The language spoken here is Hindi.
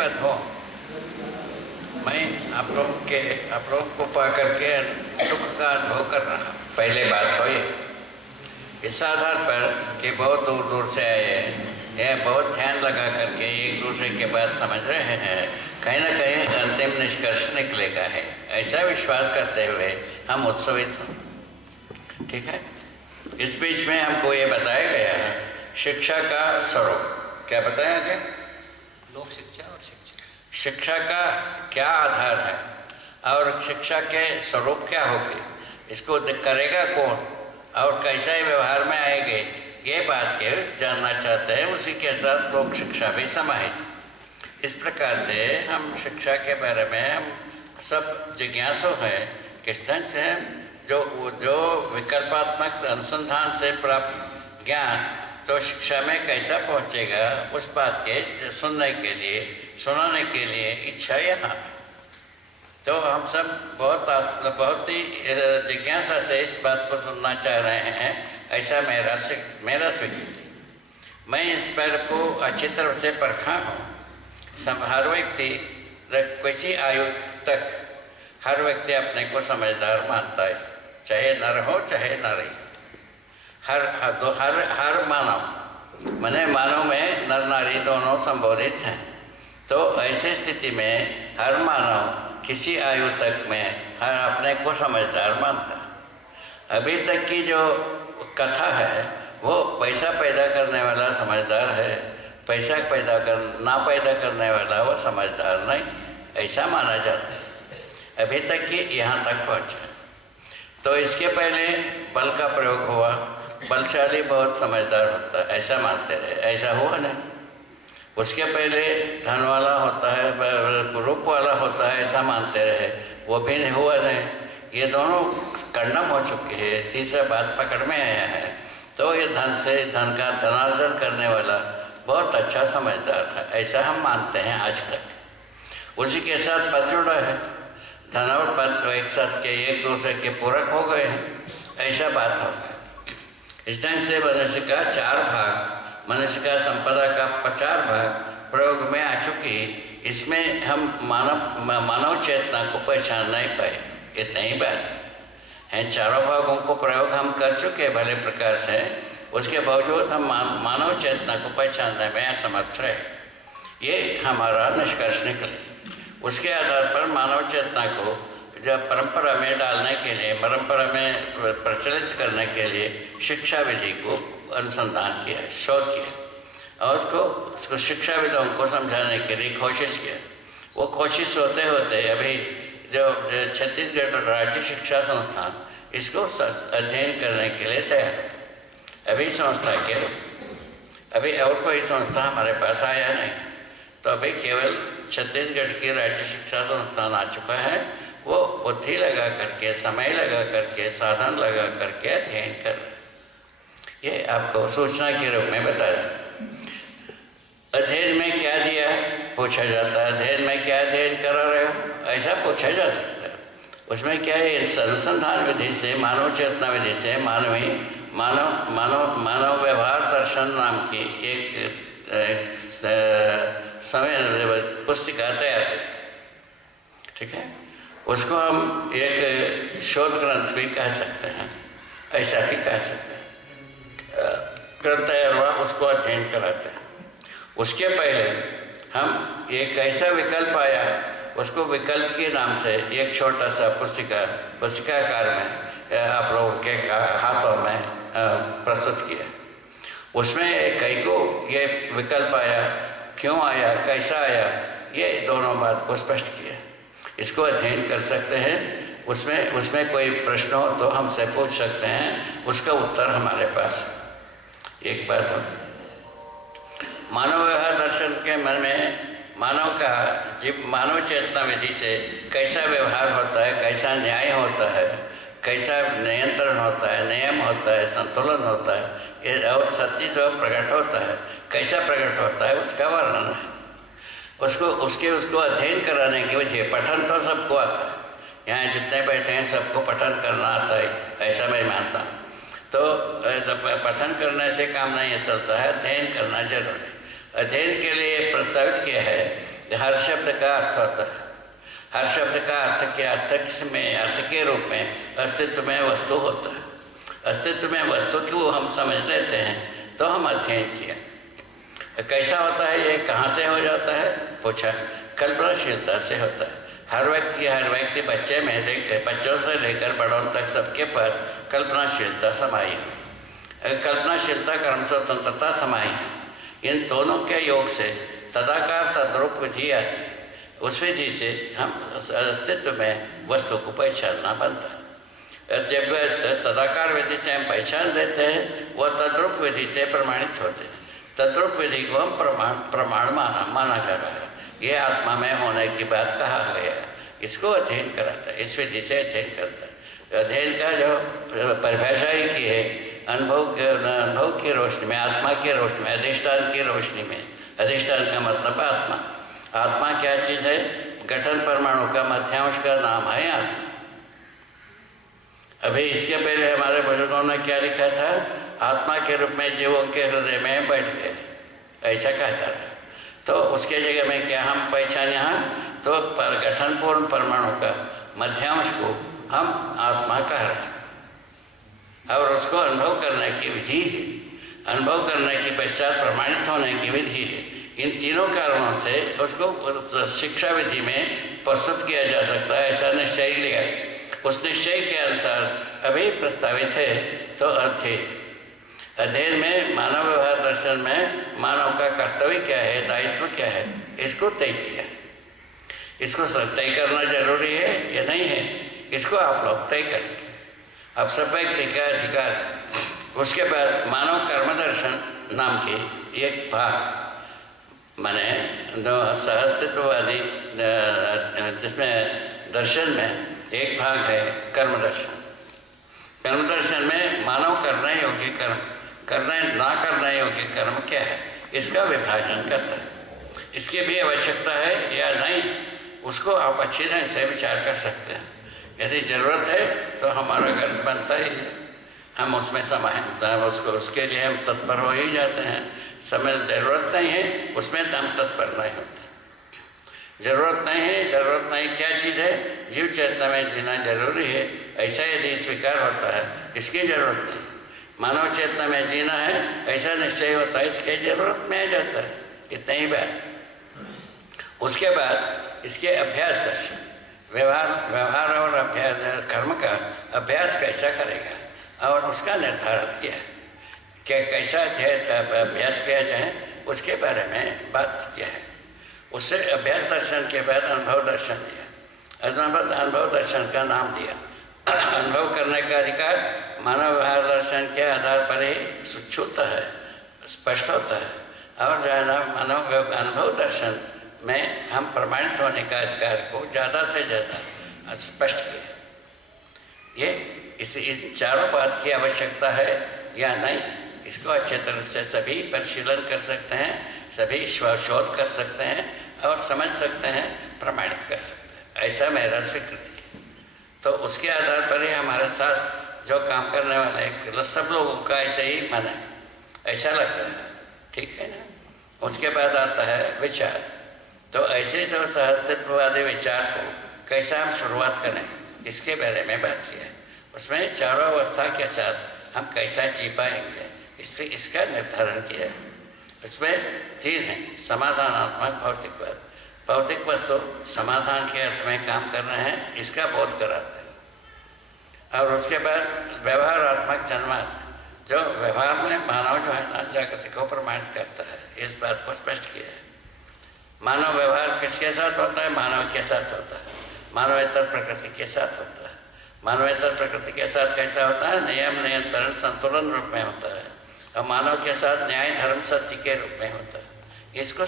बात हो, मैं आप लोग को पा करके दुख का अनुभव कर रहा। पहले बात हो ये, इस आधार पर कि बहुत दूर दूर से आए हैं, यह बहुत ध्यान लगा करके एक दूसरे के बात समझ रहे हैं, कहीं ना कहीं अंतिम निष्कर्ष निकलेगा है, ऐसा विश्वास करते हुए हम उत्सवित हों। ठीक है। इस बीच में हमको ये बताया गया है शिक्षा का स्वरूप। क्या बताया गया? लोक शिक्षा और शिक्षा का क्या आधार है और शिक्षा के स्वरूप क्या होगी, इसको करेगा कौन और कैसा व्यवहार में आएंगे, ये बात के जानना चाहते हैं। उसी के साथ लोक शिक्षा भी समाहित। इस प्रकार से हम शिक्षा के बारे में हम सब जिज्ञासु हैं। किस ढंग से जो विकल्पात्मक अनुसंधान से प्राप्त ज्ञान तो शिक्षा में कैसा पहुंचेगा, उस बात के सुनने के लिए, सुनाने के लिए इच्छा यहाँ। तो हम सब बहुत ही जिज्ञासा से इस बात को सुनना चाह रहे हैं, ऐसा मेरा स्वीकृति। मैं इस पर को अच्छी तरह से परखा हूँ। हर व्यक्ति किसी आयु तक हर व्यक्ति अपने को समझदार मानता है, चाहे नर हो चाहे नारी। हर मानव में नर नारी दोनों संबोधित हैं। तो ऐसी स्थिति में हर मानव किसी आयु तक में हर अपने को समझदार मानता है। अभी तक की जो कथा है वो पैसा पैदा करने वाला समझदार है, पैसा ना पैदा करने वाला वो समझदार नहीं, ऐसा माना जाता है। अभी तक की यहाँ तक पहुँचा। तो इसके पहले बल का प्रयोग हुआ, बलशाली बहुत समझदार होता है, ऐसा मानते रहे, ऐसा हुआ नहीं। उसके पहले धन वाला होता है, रूप वाला होता है, ऐसा मानते रहे, वो भी नहीं हुआ नहीं। ये दोनों कंडम हो चुके हैं। तीसरा बात पकड़ में आया है, तो ये धन का धनार्जन करने वाला बहुत अच्छा समझदार है, ऐसा हम मानते हैं आज तक। उसी के साथ पद जुड़ा है, धन और पद एक साथ के एक दूसरे के पूरक हो गए हैं, ऐसा बात हो गया। इस ढंग से मनुष्य का 4 भाग, मनुष्य का संपदा का 50 भाग प्रयोग में आ चुकी। इसमें हम मानव चेतना को पहचान नहीं पाए, इतना ही बात है। चारों भागों को प्रयोग हम कर चुके भले प्रकार से, उसके बावजूद हम मानव चेतना को पहचानने में असमर्थ रहे। ये हमारा निष्कर्ष निकले। उसके आधार पर मानव चेतना को जब परंपरा में डालने के लिए, परंपरा में प्रचलित करने के लिए शिक्षा विधि को अनुसंधान किया, शोध किया और उसको शिक्षाविदों को समझाने के लिए कोशिश किया। वो कोशिश होते होते अभी जो छत्तीसगढ़ राज्य शिक्षा संस्थान इसको अध्ययन करने के लिए तैयार। अभी संस्था के अभी और कोई संस्था हमारे पास आया नहीं, तो अभी केवल छत्तीसगढ़ की राज्य शिक्षा संस्थान आ चुका है। वो बुद्धि लगा करके, समय लगा करके, साधन लगा करके अध्ययन कर रहे। ये आपको सूचना के रूप में बताया। अध्ययन में क्या दिया पूछा जाता है, अध्ययन में क्या अध्ययन करा रहे हो, ऐसा पूछा जा सकता है। उसमें क्या है, अनुसंधान विधि से, मानव चेतना विधि से मानव व्यवहार दर्शन नाम की एक समय पुस्तिका तैयार की। ठीक है, उसको हम एक शोध ग्रंथ भी कह सकते हैं, ऐसा भी कह सकते हैं। ग्रंथ तैयार हुआ, उसको अध्ययन कराते हैं। उसके पहले हम एक ऐसा विकल्प आया, उसको विकल्प के नाम से एक छोटा सा पुस्तिकाकार में आप लोगों के हाथों में प्रस्तुत किया। उसमें कई को ये विकल्प आया, क्यों आया, कैसा आया, ये दोनों बात को स्पष्ट किया। इसको अध्ययन कर सकते हैं। उसमें कोई प्रश्न हो तो हमसे पूछ सकते हैं, उसका उत्तर हमारे पास। एक बात हो, मानव व्यवहार दर्शन के मन में मानव चेतना विधि से कैसा व्यवहार होता है, कैसा न्याय होता है, कैसा नियंत्रण होता है, नियम होता है, संतुलन होता है, और सत्य जो प्रकट होता है, कैसा प्रकट होता है, उसका वर्णन है। उसको अध्ययन कराने की वजह, पठन तो सबको आता है, यहाँ जितने बैठे हैं सबको पठन करना आता है, ऐसा मैं मानता हूँ। तो पठन करने से काम नहीं चलता है, अध्ययन करना जरूरी है। अध्ययन के लिए प्रस्तावित किया है हर शब्द का अर्थ होता है। हर शब्द का अर्थ के अर्थ के रूप में अस्तित्व में वस्तु होता है। अस्तित्व में वस्तु को हम समझ लेते हैं तो हम अध्ययन किया। कैसा होता है ये, कहाँ से हो जाता है पूछा, कल्पनाशीलता से होता है। हर व्यक्ति बच्चों से लेकर बड़ों तक सबके पास कल्पनाशीलता समाई है। कल्पनाशीलता कर्म स्वतंत्रता समाई है। इन दोनों के योग से तदाकार तद्रूप विधि आती है। उस विधि से हम अस्तित्व में वस्तु को पहचानना बनता है। जब सदाकार विधि से हम पहचान देते हैं, वह तद्रूप विधि से प्रमाणित होते हैं। तद्रूप विधि को हम प्रमाण माना जा रहा है। ये आत्मा में होने की बात कहा गया है, इसको अध्ययन कराता है, इस विधि से अध्ययन करता है। अध्ययन का जो परिभाषा ही की है, अनुभव की रोशनी में, आत्मा की रोशनी में, अधिष्ठान की रोशनी में। अधिष्ठान का मतलब आत्मा। आत्मा क्या चीज़ है? गठन परमाणु का मध्यांश का नाम है आत्मा। अभी इसके पहले हमारे बुजुर्गों ने क्या लिखा था? आत्मा के रूप में जीवों के हृदय में बैठ गए, ऐसा कहता है। तो उसके जगह में क्या हम पहचान यहाँ, तो गठन पूर्ण परमाणु का मध्यांश को हम आत्मा कह रहे हैं और उसको अनुभव करने की विधि है। अनुभव करने के पश्चात प्रमाणित होने की विधि है। इन तीनों कारणों से उसको शिक्षा विधि में प्रस्तुत किया जा सकता है, ऐसा निश्चय लिया। उस निश्चय के अनुसार अभी प्रस्तावित है। तो अध्ययन में मानव व्यवहार दर्शन में मानव का कर्तव्य क्या है, दायित्व क्या है, इसको तय किया। इसको तय करना जरूरी है या नहीं है, इसको आप लोग तय करेंगे। अब सब व्यक्ति का अधिकार। उसके बाद मानव कर्म दर्शन नाम की एक भाग, माने सहअस्तित्ववादी जिसमें दर्शन में एक भाग है कर्म दर्शन। कर्म दर्शन में मानव करने योग्य कर्म, करने ना करने योग्य कर्म क्या है, इसका विभाजन करता है। इसकी भी आवश्यकता है या नहीं, उसको आप अच्छी ढंग से विचार कर सकते हैं। यदि जरूरत है तो हमारा गर्ज बनता ही है, हम उसमें उसके लिए हम तत्पर हो ही जाते हैं। समय जरूरत नहीं है उसमें हम तत्पर नहीं होते। जरूरत नहीं क्या चीज़ है? जीव चेतना में जीना जरूरी है, ऐसा यदि स्वीकार होता है, इसकी जरूरत नहीं। मानव चेतना में जीना है, ऐसा निश्चय होता है, इसके जरूरत में आ जाता है। इतना ही बात। उसके बाद इसके अभ्यास दर्शन, व्यवहार और अभ्यास, कर्म का अभ्यास कैसा करेगा और उसका निर्धारण किया कि कैसा अभ्यास किया जाए, उसके बारे में बात किया है। उससे अभ्यास दर्शन के बाद अनुभव दर्शन दिया। अनुभव दर्शन का नाम दिया। अनुभव करने का अधिकार मानव व्यवहार दर्शन के आधार पर ही सुच्छुत है, स्पष्ट होता है। और मानव अनुभव दर्शन में हम प्रमाणित होने का अधिकार को ज़्यादा से ज़्यादा स्पष्ट किया। ये इन चारों बात की आवश्यकता है या नहीं, इसको अच्छे तरह से सभी परिशीलन कर सकते हैं, सभी शोध कर सकते हैं और समझ सकते हैं, प्रमाणित कर सकते हैं। ऐसा मेरा स्वीकृति है। तो उसके आधार पर ही हमारे साथ जो काम करने वाले सब लोगों का ऐसे ही मन है, ऐसा लगता है, ठीक है ना। उसके बाद आता है विचार। तो ऐसे जो सहअस्तित्ववादी विचार को कैसा हम शुरुआत करें, इसके बारे में बात किया। उसमें चारों अवस्था के साथ हम कैसा जी पाएंगे, इसका निर्धारण किया। उसमें तीन है, समाधानात्मक भौतिकवाद। भौतिक वस्तु समाधान के अर्थ में काम कर रहे हैं, इसका बोध कराते हैं। और उसके बाद व्यवहारात्मक जन्मार्थ, जो व्यवहार में मानव जो है ना जागृति को प्रमाणित करता है, इस बात को स्पष्ट किया है। मानव व्यवहार किसके साथ होता है? मानव के साथ होता है, मानवेतर प्रकृति के साथ होता है। मानवेतर प्रकृति के साथ कैसा होता है? नियम नियंत्रण संतुलन रूप में होता है। और मानव के साथ न्याय धर्म सत्य के रूप में होता है। इसको